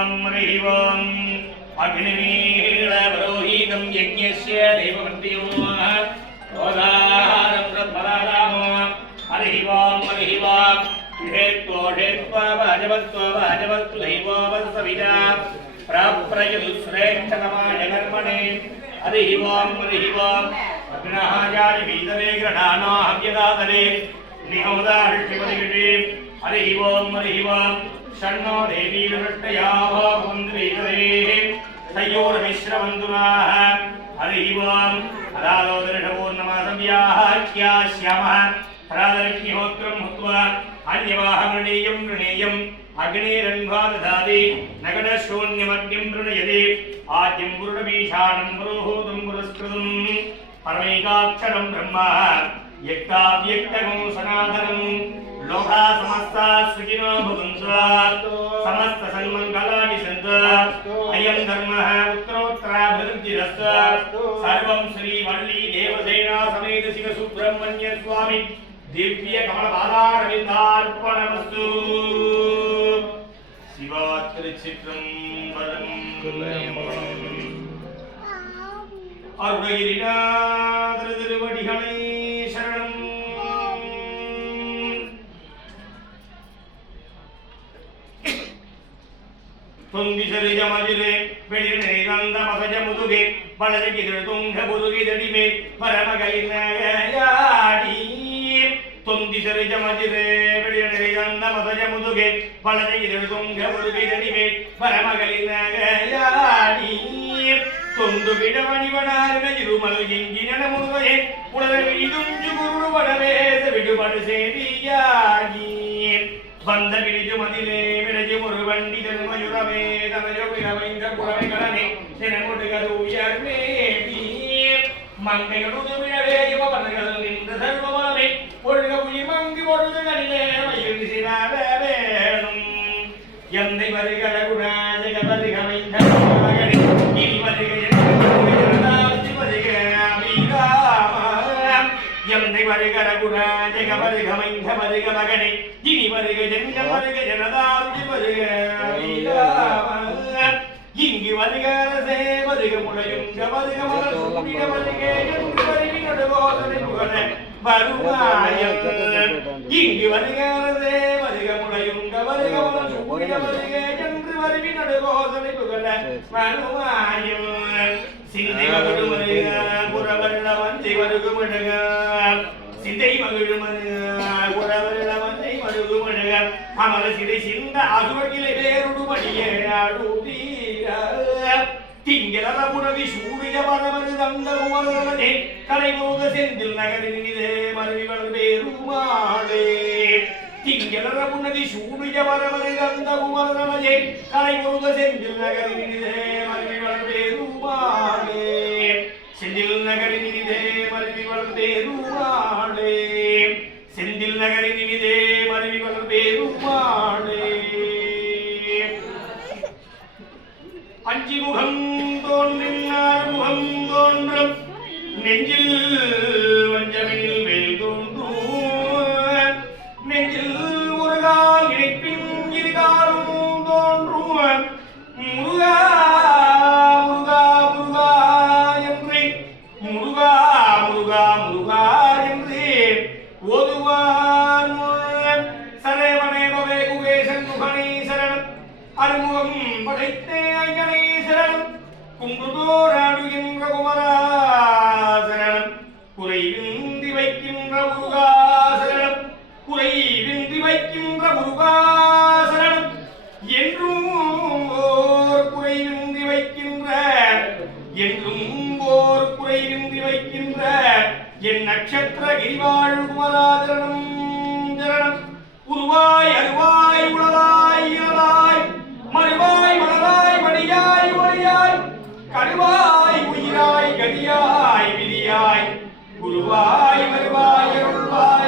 ओम हरिः ओम अग्निवीरवरोहितं यज्ञस्य देववन्दियो ओदारं प्रत्परादामो हरिः ओम हेत्वोषेत्वाजवत्वाजवत्तु दैवोवत्सविदा प्राप्रयदुश्रेष्ठतमाय कर्मणे हरिः ओम अग्नः जाति भीतरे ग्रहाणो हव्यदातरे निहोदाहृष्टिपदिगिटे हरिः ओम षण्णो देवी वृष्टयाः बन्धुवीतरे तयोरमिश्रबन्धुनाः हरिः ओम अदालोदर्शपूर्णमासव्याः क्यास्यामः प्रादर्ग्निहोत्रं हुत्वा अन्यवाहमृणीयं वृणीयम् अग्निरन्वा ददाति नगडशून्यमग्निं वृणयति आद्यं पुरुषमीशानं पुरोहूतं पुरस्कृतं परमैकाक्षरं ब्रह्म यक्ताव्यक्तगं सनातनं लोका समस्ता सुखिनो भवन्तु समस्त सन्मङ्गलानि सन्तु अयं धर्मः उत्तरोत्तराभिवृद्धिरस्तु सर्वं श्री वल्ली देवसेना समेत शिव सुब्रह्मण्य स्वामी दिव्य कमलपादारविन्दार्पणमस्तु शिवात्रिचित्रम्बरम् अरुणगिरिनाथ திருவடிகளை சரணம் தொந்திசரிஜமதிலே வெளிநேரந்த மசஜமுதுகே வளரகிதழ் துங்க புதுகிதடிமே பரமகளினயாடி தொந்திசரிஜமதிலே வெளிநேரந்த மசஜமுதுகே வளரகிதழ் துங்க புதுகிதடிமே பரமகளினயாடி தொந்து விடவணிவனார்ன இருமல் இங்கின முதுகே உலகிதுஞ்சு குருவடவேச விடுபடு சேதியாகி வந்த விழிஜு மதிலே விடஜு ஒரு வண்டி தன்மயுரவே தனஜோ விரவைந்த புறவைகளனே தினமுடுகது உயர்மேடி மங்கையொடுது விழவே யுவவர்கள் நின்ற சர்வமனமே ஒழுக உயிர்மங்கி பொழுது கடிலே மயிர் சிவார வேணும் எந்தை வருகிற குணாஜக வருகமைந்த மகனே இனி வருக எந்தை வருகிற குணாஜக வருகமைந்த வருக மகனே இனி வருக ஜென்க வருக ஜனதாதி வருக இங்கு வருக அரசே வருக முளையுங்க வருக மலசூடிட வருக என்று வருகி நடுவோதனை புகழ வருவாயம் இங்கு வருக அரசே வருக முளையுங்க வருக மலசூடிட வருக என்று வருகி நடுவோதனை புகழ வருவாயம் சிந்தை மகிழ் வருக புறவருள வந்தை வருகுமடுக சிந்தை மகிழ் உறவருள வந்தை மருகுமடுக அமர சிதை சிந்த அசுவகிலை வேறுடுபடியே ஆடுதீர திங்கள புனவி சூரிய பரமரு தந்த உமரே கலைமோக செந்தில் நகரினிதே மருவிகள் வேறுமாடே திங்கள புனவி சூரிய பரமரு தந்த உமரே கலைமோக செந்தில் நகரினிதே மருவிகள் வேறுமாடே செந்தில் நகரினிதே மருவிகள் வேறுமாடே செந்தில் நகரினிதே மருவிகள் வேறுமாடே அஞ்சி முகம் தோன்றினார் முகம் தோன்றும் நெஞ்சில் வஞ்சமில் வேல் தோன்றும் நெஞ்சில் ஒரு கால் இணைப்பின் இரு காலும் தோன்றும் முருகா முருகா முருகா என்று முருகா முருகா முருகா என்று ஓதுவான் சரவணே பவே குகேசன் முகனே சரணம் அருமுகம் படைத்தே ஐயனை சரணம் குன்றுதோராடுகின்ற குமராசரணம் குறை விந்தி வைக்கின்ற முருகாசரணம் குறை விந்தி வைக்கின்ற முருகாசரணம் என்றும் ஓர் குறை விந்தி வைக்கின்ற என்றும் ஓர் குறை விந்தி வைக்கின்ற என் நட்சத்திர கிரிவாழ் குமராசரணம் சரணம் உருவாய் அருவாய் உளவாய் இயலாய் மறுவாய் மலராய் மணியாய் ஒளியாய் கருவாய் உயிராய் கதியாய் விதியாய் குருவாய் வருவாய் அருள்வாய்